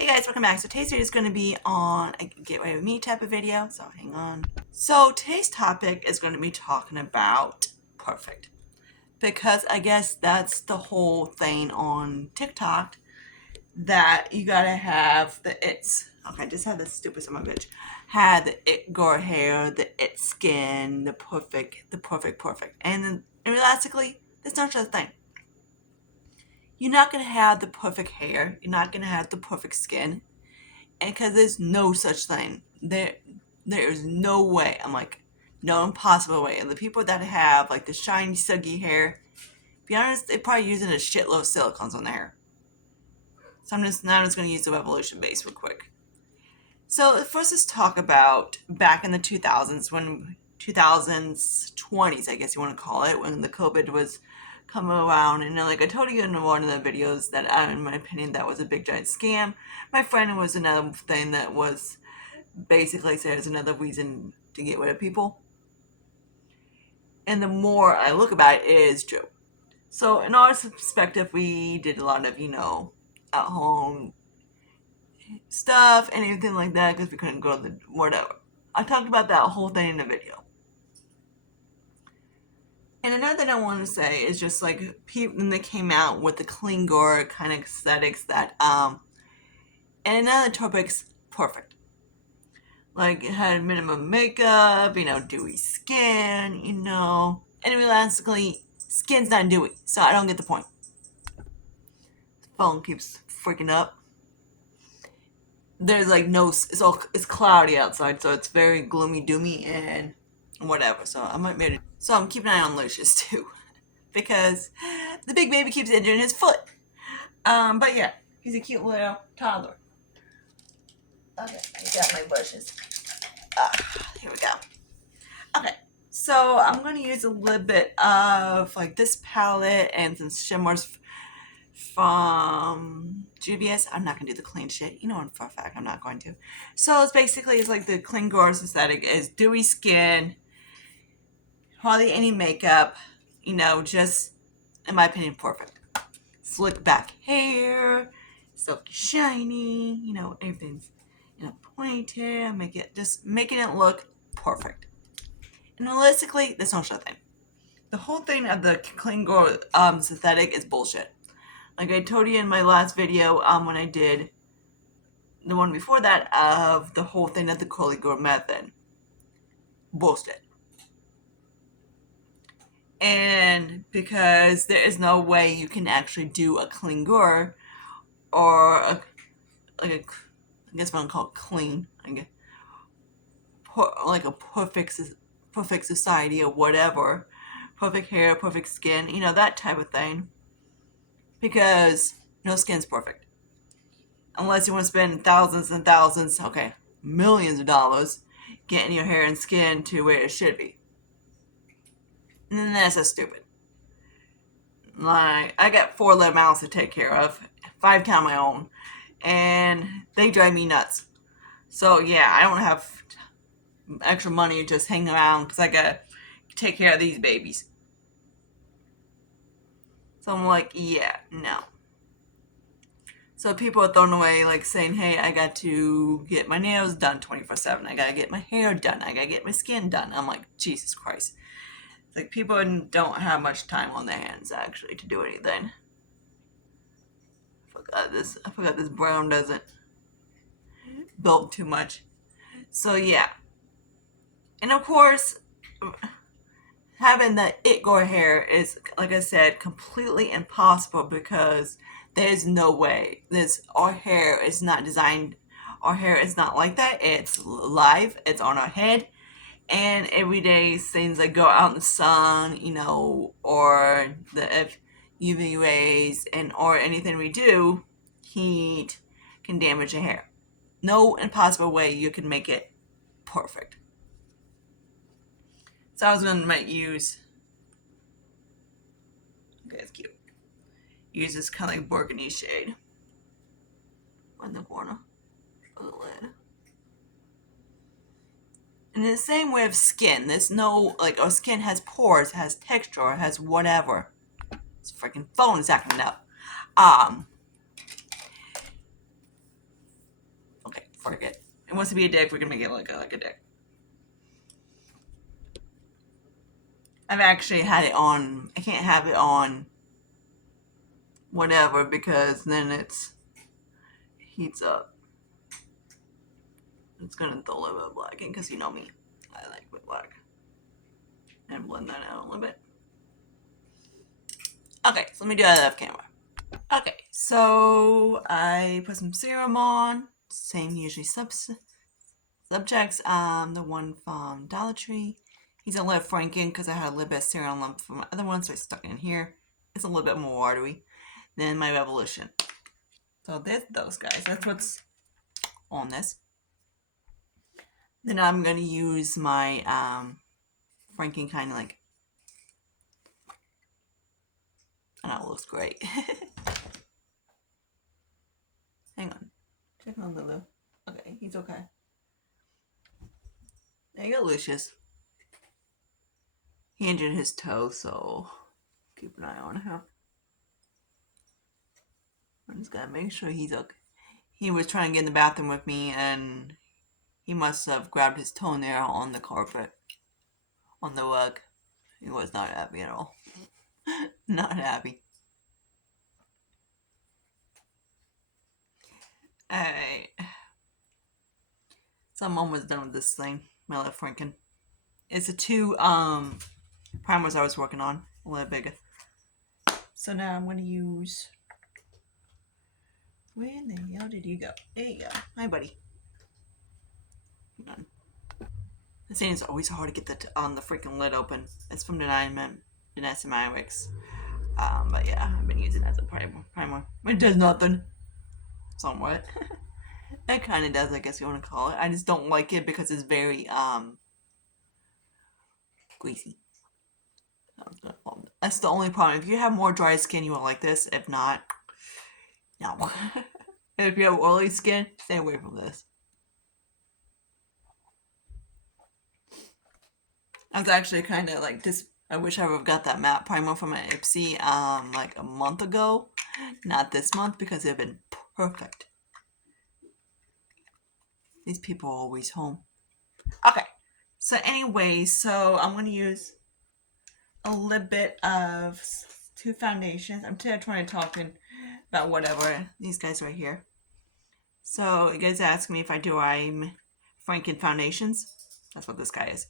Hey guys, welcome back. So today's video is going to be on a get away with me type of video, so hang on. So today's topic is going to be talking about perfect, because I guess that's the whole thing on TikTok, that you gotta have the it's. Okay, just had this stupid son of a bitch. Had the it gore hair, the it skin, the perfect. And then realistically, that's not just a thing. You're not gonna have the perfect hair, you're not gonna have the perfect skin. And because there's no such thing, there's no way. I'm like, no impossible way. And the people that have like the shiny, suggy hair, to be honest, they're probably using a shitload of silicones on their hair. So I'm just going to use the Revolution base real quick. So first, let's talk about back in the 2000s, when 2020s, I guess you want to call it, when the COVID was coming around. And like I told you in one of the videos that, in my opinion, that was a big giant scam. My friend was another thing that was basically said it's another reason to get rid of people. And the more I look about it, it is true. So in our perspective, we did a lot of, at home stuff and everything like that because we couldn't go to the whatever. I talked about that whole thing in the video. And another thing I want to say is just like people when they came out with the clean gore kind of aesthetics that and another topic's perfect. Like it had minimum makeup, dewy skin, and realistically, skin's not dewy, so I don't get the point. The phone keeps freaking up. There's like it's cloudy outside, so it's very gloomy doomy and whatever. So I might be so I'm keeping an eye on Lucius too, because the big baby keeps injuring his foot. But yeah, he's a cute little toddler. Okay, I got my brushes. Here we go. Okay, so I'm going to use a little bit of like this palette and some shimmers from GBS. I'm not going to do the clean shit. You know for a fact I'm not going to. So it's like the clean gorgeous aesthetic is dewy skin, hardly any makeup, just, in my opinion, perfect. Slick back hair, silky shiny, everything's in a ponytail, making it look perfect. And realistically, that's not such a thing. The whole thing of the clean girl synthetic is bullshit. Like I told you in my last video, when I did the one before that of the whole thing of the curly girl method. Bullshit. And because there is no way you can actually do a clean girl or I guess what I'm called clean, I guess, like a perfect society or whatever, perfect hair, perfect skin, that type of thing. Because no skin's perfect. Unless you want to spend thousands and thousands, okay, millions of dollars getting your hair and skin to where it should be. And then that's so stupid. Like, I got 4 little mouths to take care of, 5 count my own, and they drive me nuts. So yeah, I don't have extra money just hanging around because I gotta take care of these babies. So I'm like, yeah, no. So people are thrown away, like saying, hey, I got to get my nails done 24/7. I gotta get my hair done. I gotta get my skin done. I'm like, Jesus Christ. It's like people don't have much time on their hands, actually, to do anything. I forgot this brown doesn't build too much. So yeah. And of course, having the it gore hair is, like I said, completely impossible because there's no way. Our hair is not designed. Our hair is not like that. It's live. It's on our head, and everyday things that go out in the sun, or the UV rays, or anything we do, heat can damage your hair. No impossible way you can make it perfect. So I was gonna use. Okay, it's cute. Use this kind of like burgundy shade on the corner of the lid. And in the same way of skin, there's no, like, our skin has pores, has texture, has whatever. This freaking phone is acting up. Fuck it. It wants to be a dick, we can make it look like a dick. I've actually had it on, I can't have it on whatever because then it's heats up. It's gonna throw a little bit of black in because you know me, I like with black. And blend that out a little bit. Okay, so let me do that off camera. Okay, so I put some serum on, same usually subjects. The one from Dollar Tree. He's a little franken because I had a little bit of serum left from my other one, so I stuck it in here. It's a little bit more watery than my Revolution. So there's those guys. That's what's on this. Then I'm gonna use my franken kind of like. I know it looks great. Hang on, check on Lulu. Okay, he's okay. There you go, Lucius. He injured his toe, so keep an eye on him. I just gotta make sure he's okay. He was trying to get in the bathroom with me, and he must have grabbed his toenail on the carpet, on the rug. He was not happy at all. Not happy. Alright. So I'm almost done with this thing. My little Franken. It's the two primers I was working on. A little bigger. So now I'm gonna use. Where in the hell did you go? There you go. Hi, buddy. Hang on. This thing is always hard to get the freaking lid open. It's from Dynastimyrix. But yeah, I've been using it as a primer. It does nothing. Somewhat. It kind of does, I guess you want to call it. I just don't like it because it's very greasy. That's the only problem. If you have more dry skin, you will like this. If not, no. If you have oily skin, stay away from this. I was actually kind of like this. I wish I would have got that matte primer from my Ipsy like a month ago. Not this month because it would have been perfect. These people are always home. Okay. So anyway, so I'm going to use a little bit of two foundations. I'm trying to talking about whatever. These guys right here. So you guys ask me if I do I'm Franken foundations. That's what this guy is.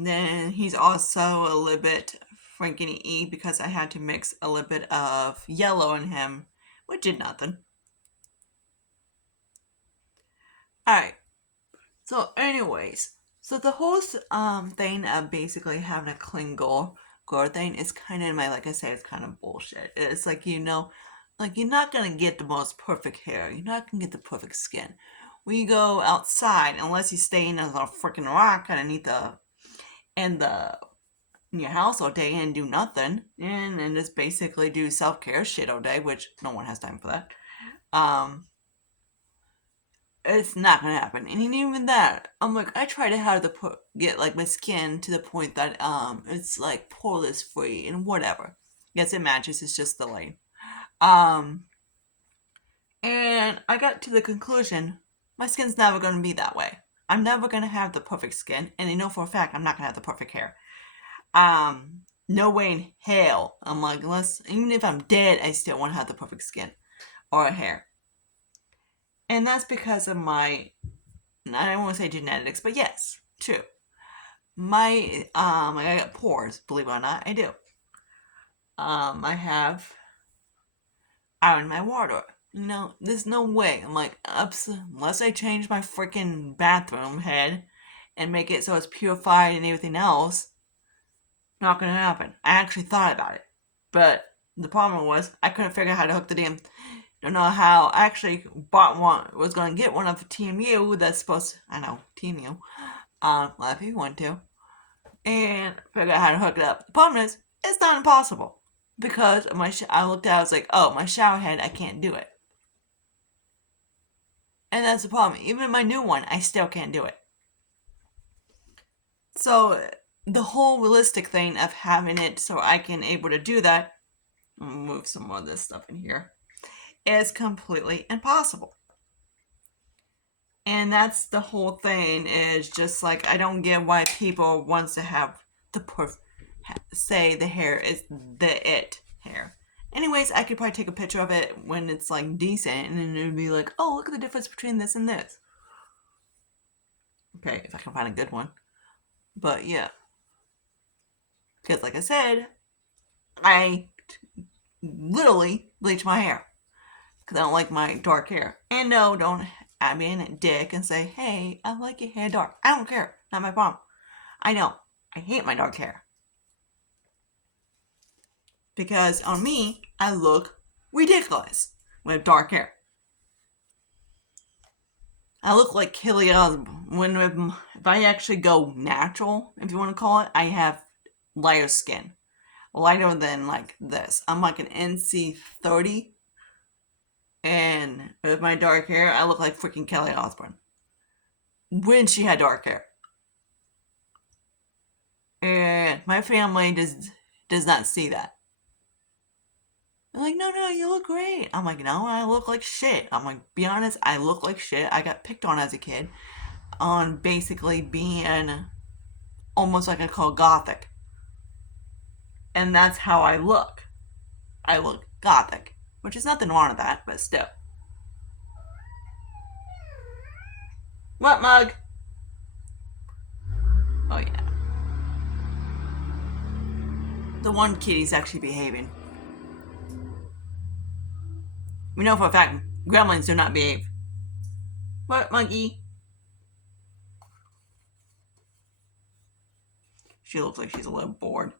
Then he's also a little bit Franken-y because I had to mix a little bit of yellow in him, which did nothing. Alright. So anyways, so the whole thing of basically having a clean girl thing is kind of like I say, it's kind of bullshit. It's like, you know, like you're not going to get the most perfect hair. You're not going to get the perfect skin. When you go outside, unless you stay in a freaking rock underneath in your house all day and do nothing, and just basically do self-care shit all day, which no one has time for that. It's not gonna happen. And even that, I'm like, I try to get like my skin to the point that it's like poreless free and whatever. Yes, it matches. It's just the light. And I got to the conclusion, my skin's never gonna be that way. I'm never gonna have the perfect skin, and I know for a fact I'm not gonna have the perfect hair. No way in hell. I'm like, even if I'm dead, I still won't have the perfect skin or hair. And that's because of my, I don't want to say genetics, but yes, true. I got pores, believe it or not, I do. I have iron in my water. You know, there's no way. I'm like, unless I change my freaking bathroom head and make it so it's purified and everything else, not gonna happen. I actually thought about it, but the problem was I couldn't figure out how to hook the damn. Don't know how. I actually bought one. Was gonna get one of TMU. That's supposed to, I know TMU. A lot of people want to, and figure out how to hook it up. The problem is, it's not impossible because I looked at. I was like, oh, my shower head. I can't do it, and that's the problem. Even my new one, I still can't do it. So the whole realistic thing of having it so I can able to do that. I'm gonna move some more of this stuff in here. Is completely impossible. And that's the whole thing, is just like, I don't get why people wants to have the say the hair is the it hair. Anyways, I could probably take a picture of it when it's like decent, and then it'd be like, oh, look at the difference between this and this. Okay, if I can find a good one. But yeah. Because like I said, I literally bleach my hair. Because I don't like my dark hair. And no, don't add me in a dick and say, hey, I like your hair dark. I don't care. Not my problem. I know. I hate my dark hair. Because on me, I look ridiculous with dark hair. I look like Kelly Osbourne. If I actually go natural, if you want to call it, I have lighter skin. Lighter than like this. I'm like an NC30. And with my dark hair, I look like freaking Kelly Osbourne. When she had dark hair. And my family does not see that. They're like, no, you look great. I'm like, no, I look like shit. I'm like, be honest, I look like shit. I got picked on as a kid on basically being almost like I call gothic. And that's how I look. I look gothic. Which is nothing wrong with that, but still. What, mug? Oh, yeah. The one kitty's actually behaving. We know for a fact gremlins do not behave. What, monkey? She looks like she's a little bored.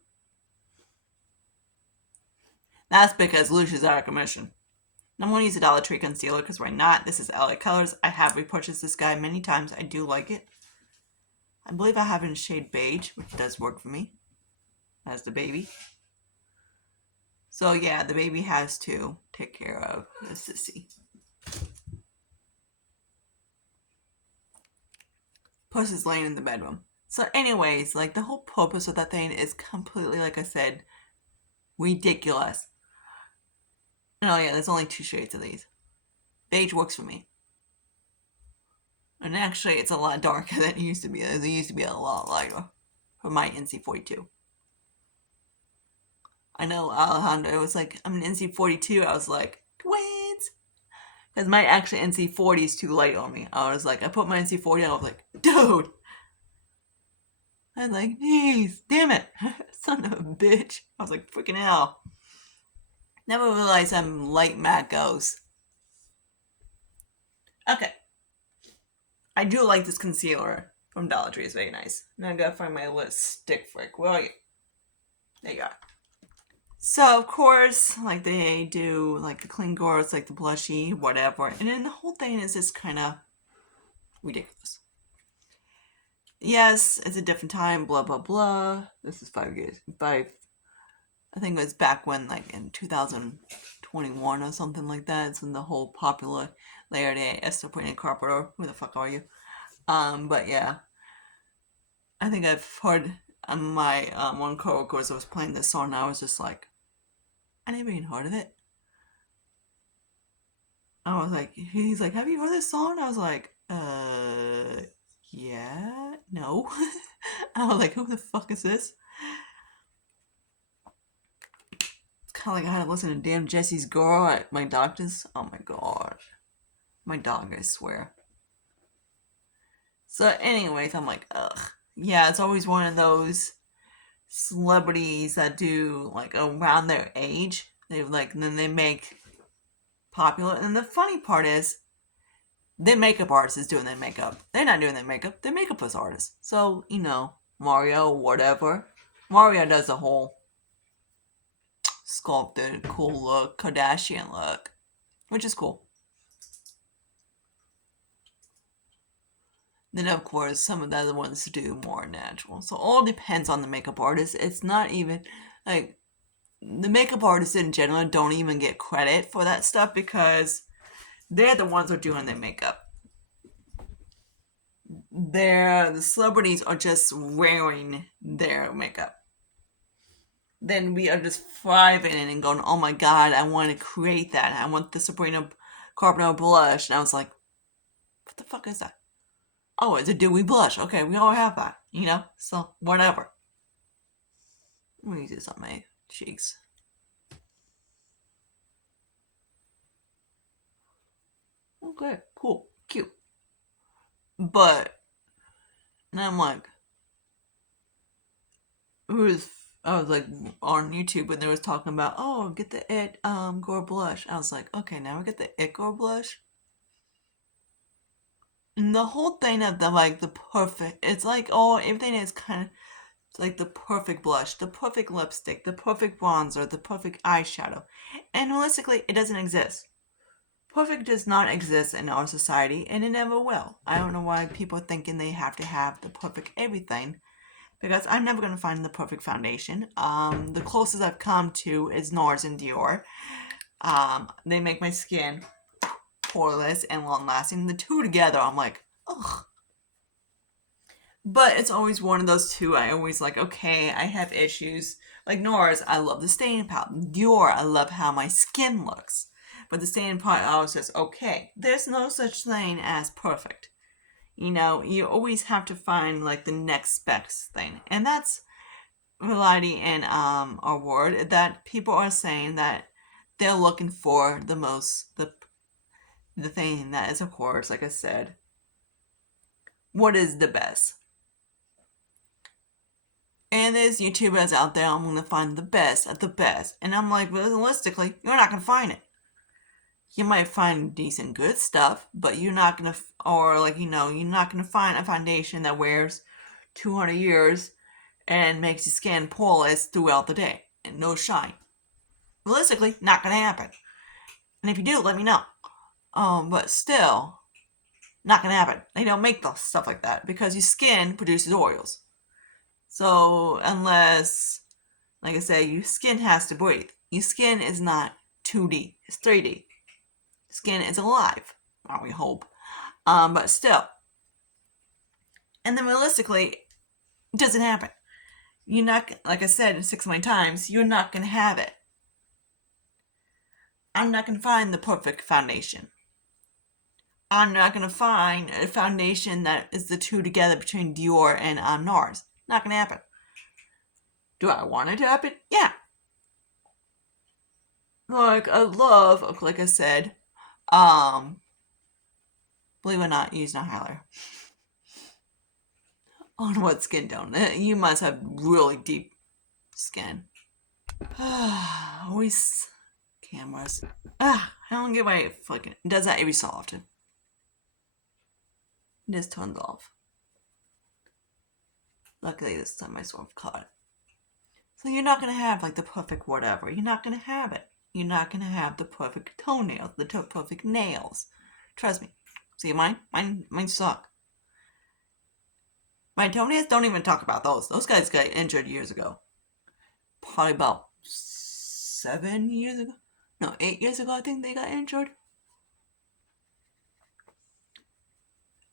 That's because Lucia's out of commission. I'm going to use a Dollar Tree concealer because why not? This is LA Colors. I have repurchased this guy many times. I do like it. I believe I have it in shade beige, which does work for me. As the baby. So yeah, the baby has to take care of the sissy. Puss is laying in the bedroom. So anyways, like the whole purpose of that thing is completely, like I said, ridiculous. Oh yeah, there's only 2 shades of these. Beige works for me. And actually, it's a lot darker than it used to be. It used to be a lot lighter for my NC42. I know Alejandro was like, I'm an NC42. I was like, twins. Because my actual NC40 is too light on me. I was like, I put my NC40 on. I was like, dude. I was like, jeez, damn it. Son of a bitch. I was like, freaking hell. Never realized I'm light matte goes. Okay. I do like this concealer from Dollar Tree. It's very nice. Now I gotta find my little stick frick. Where are you? There you are. So, of course, like they do, like the clean girls, like the blushy, whatever. And then the whole thing is just kind of ridiculous. Yes, it's a different time, blah, blah, blah. This is 5 years. I think it was back when, like in 2021 or something like that. It's when the whole popular Layer Day Esther Pointed Carpenter. Who the fuck are you? But yeah. I think I've heard my one coworker was playing this song, and I was just like, I never even heard of it. I was like, he's like, have you heard this song? I was like, yeah, no. I was like, who the fuck is this? It's kind of like I had to listen to Damn Jesse's Girl at my doctor's. Oh my god. My dog, I swear. So anyways, I'm like, ugh. Yeah, it's always one of those celebrities that do like around their age. They like, and then they make popular. And the funny part is, the makeup artist is doing their makeup. They're not doing their makeup. They're makeup artists. So, you know, Mario, whatever. Mario does the whole sculpted, cool look, Kardashian look, which is cool. Then, of course, some of the other ones do more natural. So, all depends on the makeup artist. It's not even like the makeup artists in general don't even get credit for that stuff because they're the ones who are doing their makeup. The celebrities are just wearing their makeup. Then we are just thriving in it and going, oh my god, I want to create that. I want the Sabrina Carpenter blush. And I was like, what the fuck is that? Oh, it's a dewy blush. Okay, we all have that, you know? So, whatever. Let me use this on my cheeks. Okay, cool, cute. But, and I'm like, I was like on YouTube when they was talking about, oh, get the It Gore blush. I was like, okay, now we get the It Gore blush. And the whole thing of the like the perfect, it's like, oh, everything is kind of like the perfect blush, the perfect lipstick, the perfect bronzer, the perfect eyeshadow. And realistically, it doesn't exist. Perfect does not exist in our society, and it never will. I don't know why people are thinking they have to have the perfect everything, because I'm never going to find the perfect foundation. The closest I've come to is NARS and Dior. They make my skin poreless and long-lasting. The two together, I'm like, ugh. But it's always one of those two. I always like, okay, I have issues. Like NARS, I love the stain palette. Dior, I love how my skin looks. But the stain palette always says, okay, there's no such thing as perfect. You know, you always have to find like the next best thing. And that's reality in our world, that people are saying that they're looking for the thing that is, of course, like I said, what is the best. And there's YouTubers out there, I'm gonna find the best at the best. And I'm like, realistically, you're not gonna find it. You might find decent good stuff, but you're not gonna, or like, you know, you're not gonna find a foundation that wears 200 years and makes your skin poreless throughout the day and no shine. Realistically, not gonna happen. And if you do, let me know. But still, not gonna happen. They don't make stuff like that because your skin produces oils. So unless, like I say, your skin has to breathe. Your skin is not 2D, it's 3D. Skin is alive, we hope. But still. And then realistically, it doesn't happen. You're not, like I said 6 million times, you're not gonna have it. I'm not gonna find the perfect foundation. I'm not gonna find a foundation that is the two together between Dior and NARS. Not gonna happen. Do I want it to happen? Yeah. Like, I love, like I said, believe it or not, use no highlighter. On what skin tone? You must have really deep skin. Always cameras. I don't get why it fucking does that every so often. It just turns off. Luckily this time I sort of caught it. So you're not gonna have like the perfect whatever. You're not gonna have it. You're not gonna have the perfect toenails, the perfect nails. Trust me. See mine? Mine suck. My toenails, don't even talk about those. Those guys got injured years ago. Probably about 7 years ago. No, 8 years ago I think they got injured.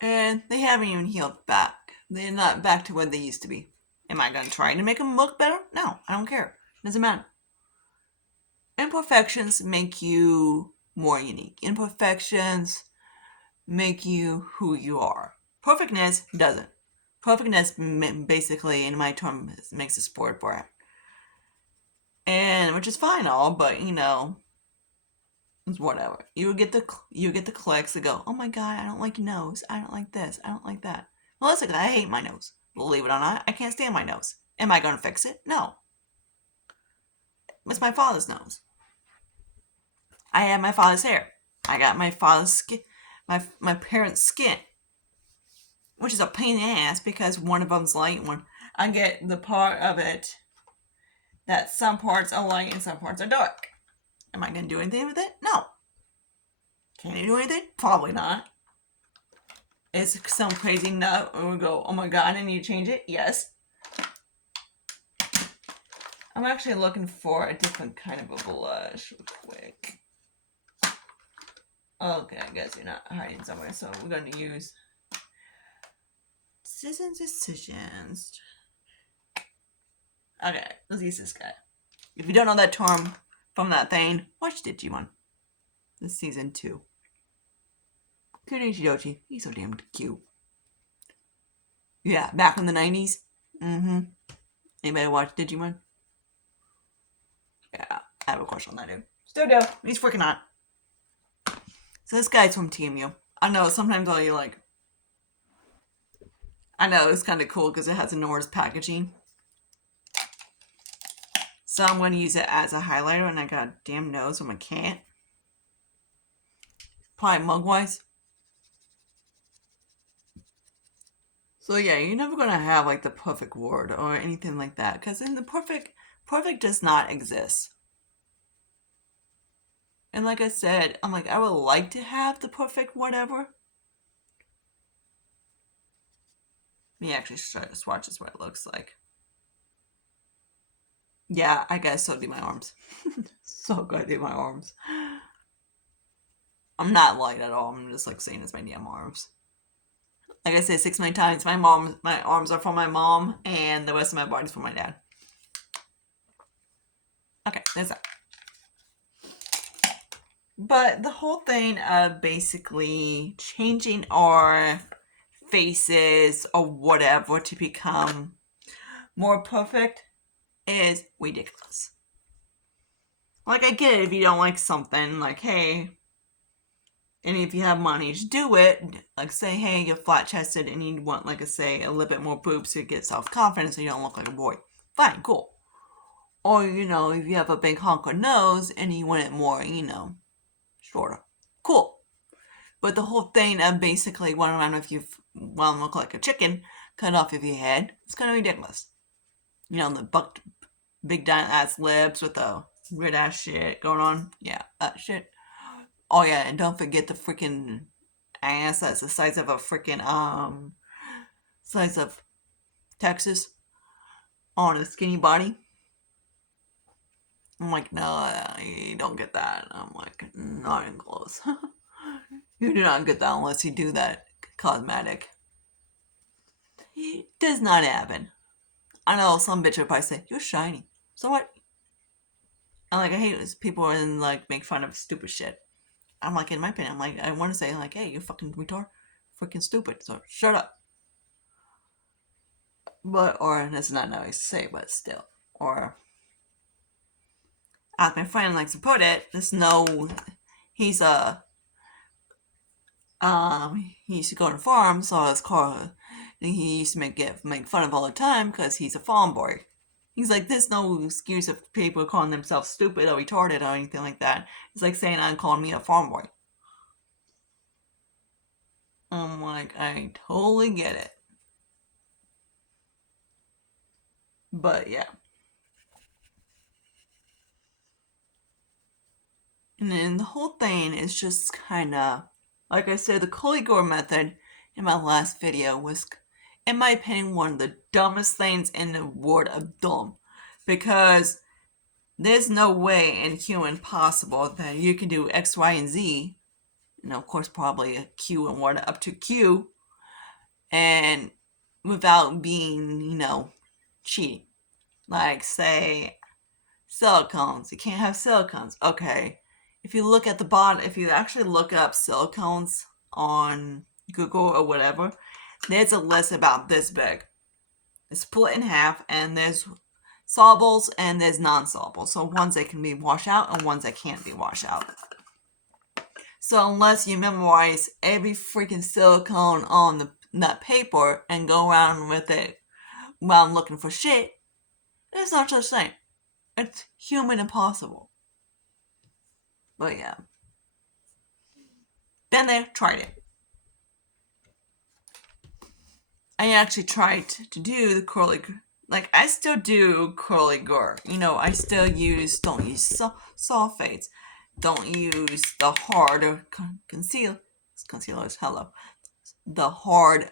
And they haven't even healed back. They're not back to where they used to be. Am I gonna try to make them look better? No, I don't care. Doesn't matter. Imperfections make you more unique. Imperfections make you who you are. Perfectness doesn't. Perfectness basically, in my term, makes a sport brat. And which is fine all, but you know, it's whatever. You get the clicks that go, oh my god, I don't like your nose. I don't like this. I don't like that. Well, listen, I hate my nose. Believe it or not, I can't stand my nose. Am I going to fix it? No. It's my father's nose. I have my father's hair. I got my father's skin, my parents' skin, which is a pain in the ass because one of them's light. I get the part of it that some parts are light and some parts are dark. Am I going to do anything with it? No. Can I do anything? Probably not. Is some crazy nut or go, oh my god, I need to change it? Yes. I'm actually looking for a different kind of a blush real quick. Okay, I guess you're not hiding somewhere, so we're going to use Decisions. Okay, let's use this guy. If you don't know that term from that thing, watch Digimon. This season 2. Kudochi Dochi. He's so damn cute. Yeah, back in the 90s. Mm-hmm. Anybody watch Digimon? Yeah, I have a crush on that dude. Still do. He's freaking hot. So this guy's from TMU. I know, sometimes I'll be like... I know, it's kind of cool because it has a Norse packaging. So I'm going to use it as a highlighter, and I got a damn nose from a cat. Probably mug-wise. So yeah, you're never going to have like the perfect word or anything like that. Because in the perfect does not exist. And like I said, I'm like, I would like to have the perfect whatever. Let me actually try to swatch this what it looks like. Yeah, I guess so do my arms. So good do my arms. I'm not light at all. I'm just like saying it's my damn arms. Like I said 6 million times, my arms are for my mom, and the rest of my body's for my dad. Okay, that's that. But the whole thing of basically changing our faces or whatever to become more perfect is ridiculous. Like, I get it if you don't like something, like, hey, and if you have money to do it, like, say, hey, you're flat-chested and you want, like, say, a little bit more boobs to get self-confidence so you don't look like a boy. Fine, cool. Or, you know, if you have a big honker nose and you want it more, you know, shorter. Cool. But the whole thing of basically running around if you want to look like a chicken cut off of your head, it's kind of ridiculous. You know, the bucked, big giant ass lips with the weird ass shit going on. Yeah, that shit. Oh yeah, and don't forget the freaking ass that's the size of a freaking size of Texas on a skinny body. I'm like, no, you don't get that. I'm like, not even close. You do not get that unless you do that cosmetic. It does not happen. I know some bitch would probably say, you're shiny. So what? I'm like, I hate it. People and like make fun of stupid shit. I'm like, in my opinion, I'm like, I want to say like, hey, you fucking retard, freaking stupid. So shut up. But or that's not nice to say, but still. Or as my friend likes to put it, there's no. He's a. He used to go to farm, so his car. He used to make fun of all the time because he's a farm boy. He's like, there's no excuse of people calling themselves stupid or retarded or anything like that. It's like saying I'm calling me a farm boy. I'm like, I totally get it. But yeah. And then the whole thing is just kind of, like I said, the Cooley-Gore method in my last video was, in my opinion, one of the dumbest things in the world of dumb. Because there's no way in human possible that you can do X, Y, and Z, and of course probably a Q and 1 up to Q, and without being, you know, cheating. Like, say, silicones. You can't have silicones. Okay. If you look at the bottom, if you actually look up silicones on Google or whatever, there's a list about this big. It's split in half, and there's solubles and there's non-soluble. So ones that can be washed out and ones that can't be washed out. So unless you memorize every freaking silicone on that paper and go around with it while looking for shit, there's no such thing. It's human impossible. But yeah. Been there, tried it. I actually tried to do the curly, like I still do Cooley-Gore. You know, I still don't use sulfates. Don't use the hard concealers, hello. The hard,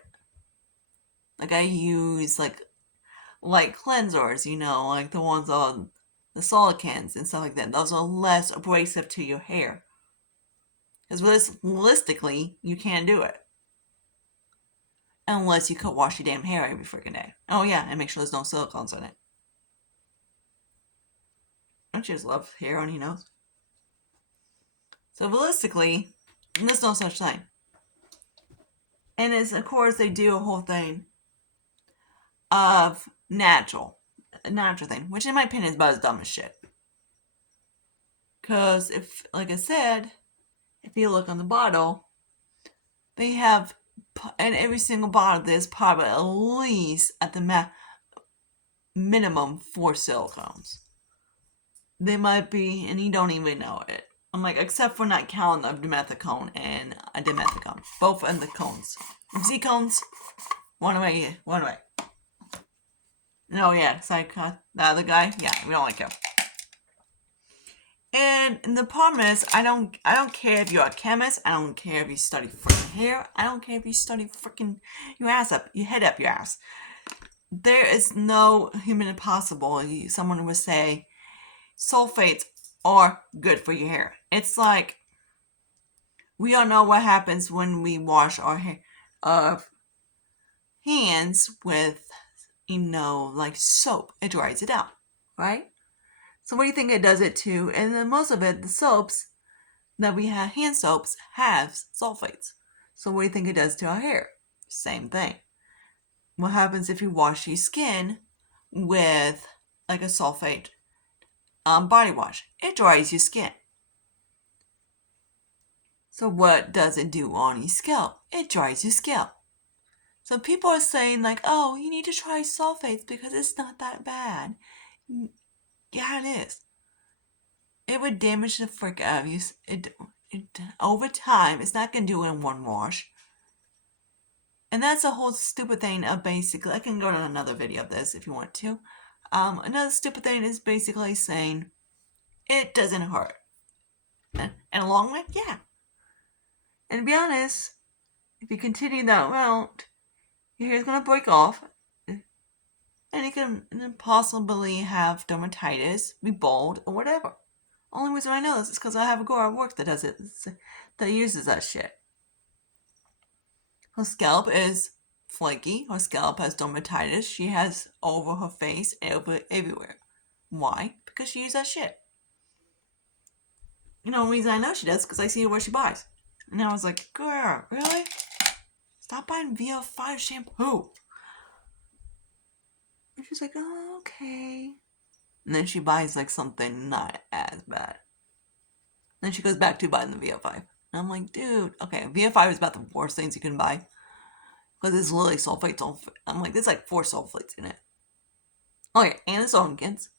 like I use like cleansers, you know, like the ones on the silicons and stuff like that. Those are less abrasive to your hair. Because realistically, you can't do it. Unless you could wash your damn hair every freaking day. Oh yeah, and make sure there's no silicones in it. Don't you just love hair on your nose? So realistically, there's no such thing. And it's, of course, they do a whole thing of a natural thing, which in my opinion is about as dumb as shit. Because if, like I said, if you look on the bottle, they have, in every single bottle, there's probably at least at the minimum 4 silicones. They might be, and you don't even know it. I'm like, except for not counting a dimethicone and a dimethicone. Both in the cones. Z cones, one away. No, yeah, the other guy, yeah, we don't like him. And the problem is, I don't care if you're a chemist. I don't care if you study freaking hair. I don't care if you study freaking your head up your ass. There is no human possible. Someone would say sulfates are good for your hair. It's like we all know what happens when we wash our hands with, like soap. It dries it out, right? So what do you think it does it to? And then most of it, the soaps that we have, hand soaps, have sulfates. So what do you think it does to our hair? Same thing. What happens if you wash your skin with like a sulfate body wash? It dries your skin. So what does it do on your scalp? It dries your scalp. So people are saying like, oh, you need to try sulfates because it's not that bad. Yeah, it is. It would damage the frick out of you. It over time, it's not going to do it in one wash. And that's a whole stupid thing of basically, I can go to another video of this if you want to. Another stupid thing is basically saying it doesn't hurt. And along with, yeah. And to be honest, if you continue that route, your hair's going to break off. And you can possibly have dermatitis, be bald, or whatever. Only reason I know this is because I have a girl at work that does it, that uses that shit. Her scalp is flaky. Her scalp has dermatitis. She has over her face, everywhere. Why? Because she uses that shit. The reason I know she does is because I see her where she buys. And I was like, girl, really? Stop buying VO5 shampoo. And she's like, oh, okay. And then she buys like something not as bad. Then she goes back to buying the VO5. And I'm like, dude, okay, VO5 is about the worst things you can buy. Because it's literally sulfates. I'm like, there's like 4 sulfates in it. Oh yeah, and it's onions.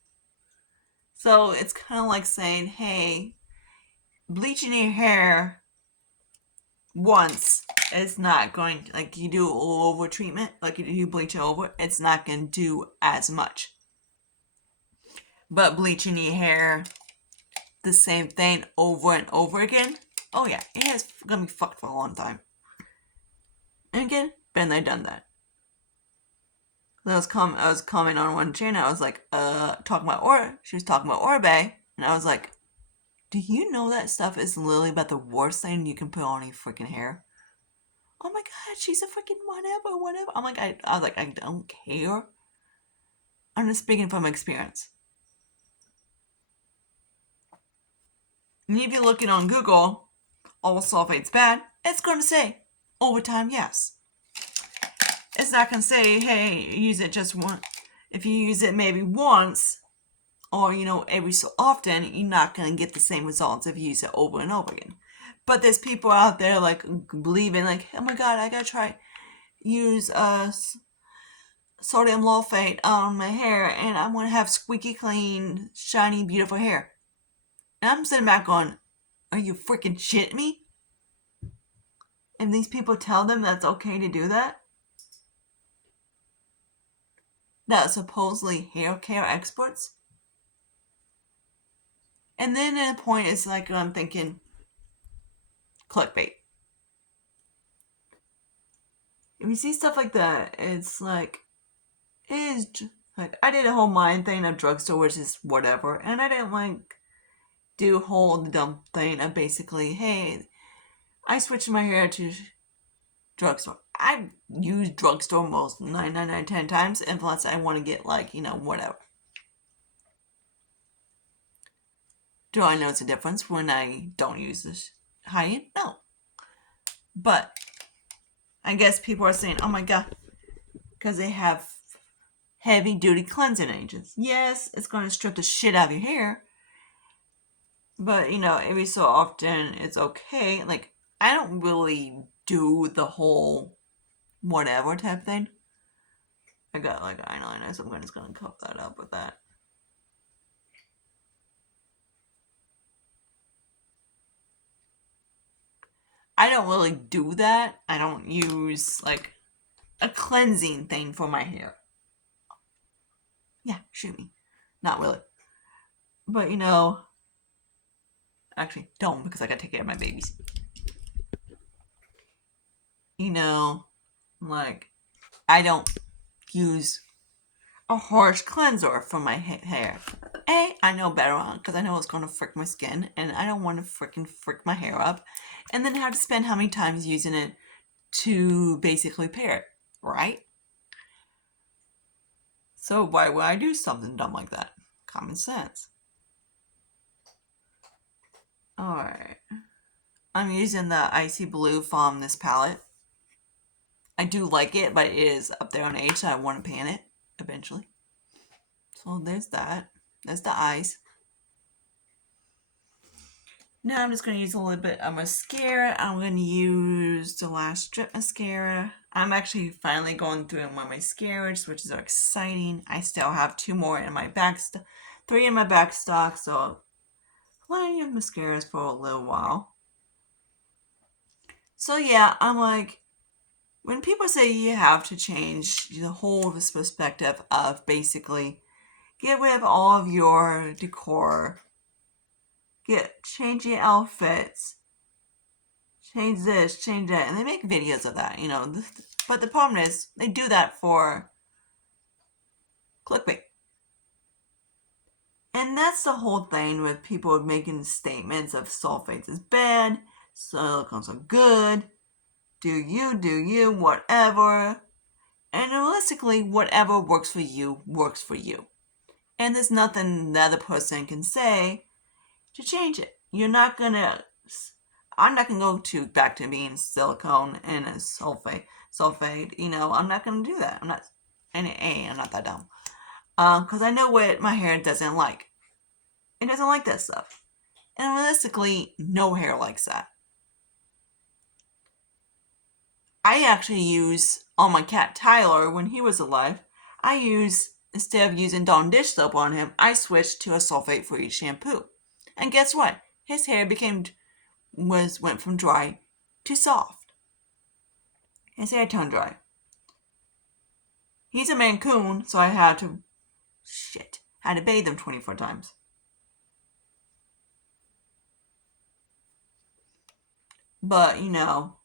So it's kind of like saying, hey, bleaching your hair once is not going, like you do over treatment, like you bleach it over, it's not going to do as much. But bleaching your hair the same thing over and over again, oh yeah, it is going to be fucked for a long time. And again, been there, done that. I was commenting on one channel, I was like, she was talking about Orbe, and I was like, do you know that stuff is literally about the worst thing you can put on your freaking hair? Oh my god, she's a freaking whatever. I'm like, I was like, I don't care. I'm just speaking from experience. And if you're looking on Google, all sulfate's bad, it's going to say, over time, yes. It's not going to say, hey, use it just once. If you use it maybe once, or, every so often, you're not going to get the same results if you use it over and over again. But there's people out there, like, believing, like, oh my god, I gotta try, use, sodium sulfate on my hair, and I'm going to have squeaky clean, shiny, beautiful hair. And I'm sitting back going, are you freaking shitting me? And these people tell them that's okay to do that? That supposedly hair care experts? And then at a point, it's like, I'm thinking, clickbait. If you see stuff like that, it's like, it is, like, I did a whole mind thing of drugstore, which is whatever, and I didn't, like, do a whole dumb thing of basically, hey, I switched my hair to drugstore. I use drugstore most 9 out of 10 times, unless I want to get, like, whatever. Do I notice a difference when I don't use this high-end? No. But I guess people are saying, oh my god, because they have heavy duty cleansing agents. Yes, it's going to strip the shit out of your hair, but every so often it's okay. Like, I don't really do the whole whatever type thing. I got like eyeliner, so I'm just going to cover that up with that. I don't really do that. I don't use like a cleansing thing for my hair. Yeah, shoot me. Not really. But actually don't, because I gotta take care of my babies. Like, I don't use a harsh cleanser for my hair. I know better because I know it's gonna frick my skin, and I don't want to freaking frick my hair up, and then have to spend how many times using it to basically pair it, right? So why would I do something dumb like that? Common sense. Alright. I'm using the Icy Blue from this palette. I do like it, but it is up there on age, so I want to pan it eventually. So there's that. There's the eyes. Now I'm just going to use a little bit of mascara. I'm going to use the last strip mascara. I'm actually finally going through my mascaras, which is exciting. I still have 2 more in my back, 3 in my back stock, so plenty of mascaras for a little while. So yeah, I'm like, when people say you have to change the whole of this perspective of basically get rid of all of your decor, change your outfits, change this, change that, and they make videos of that, but the problem is they do that for clickbait. And that's the whole thing with people making statements of sulfates is bad, silicones are good, do you, whatever. And realistically, whatever works for you, works for you. And there's nothing the other person can say to change it. I'm not gonna go back to being silicone and a sulfate. I'm not gonna do that. I'm not that dumb. Because I know what my hair doesn't like. It doesn't like that stuff. And realistically, no hair likes that. I actually use, on my cat Tyler, when he was alive, instead of using Dawn dish soap on him, I switched to a sulfate-free shampoo. And guess what? His hair went from dry to soft. His hair turned dry. He's a Mancoon, so I had to bathe him 24 times. But, I know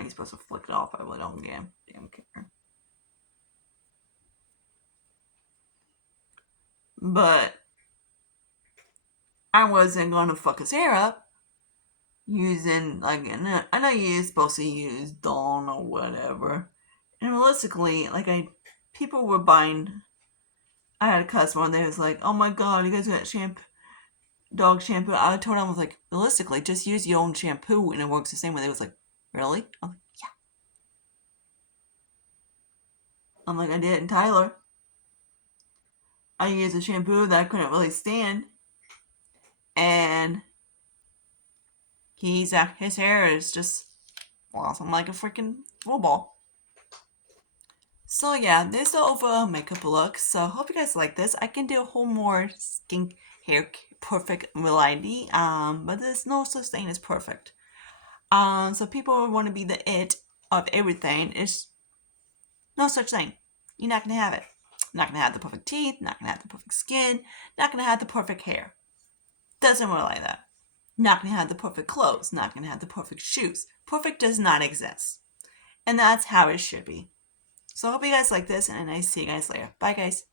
you're supposed to flick it off. I really don't damn care. But I wasn't going to fuck his hair up using, like, I know you're supposed to use Dawn or whatever. And realistically, people were buying. I had a customer and they was like, oh my god, you guys got dog shampoo. I told them, I was like, realistically, just use your own shampoo and it works the same way. They was like, really? I'm like, yeah. I'm like, I did it in Tyler. I used a shampoo that I couldn't really stand. And his hair is just awesome, like a freaking football. So yeah, there's the overall makeup look. So hope you guys like this. I can do a whole more skin hair perfect variety. But there's no such thing as perfect. So people want to be the it of everything. It's no such thing. You're not gonna have it. Not gonna have the perfect teeth. Not gonna have the perfect skin. Not gonna have the perfect hair. Doesn't work like that. Not gonna have the perfect clothes. Not gonna have the perfect shoes. Perfect does not exist. And that's how it should be. So I hope you guys like this, and I see you guys later. Bye, guys.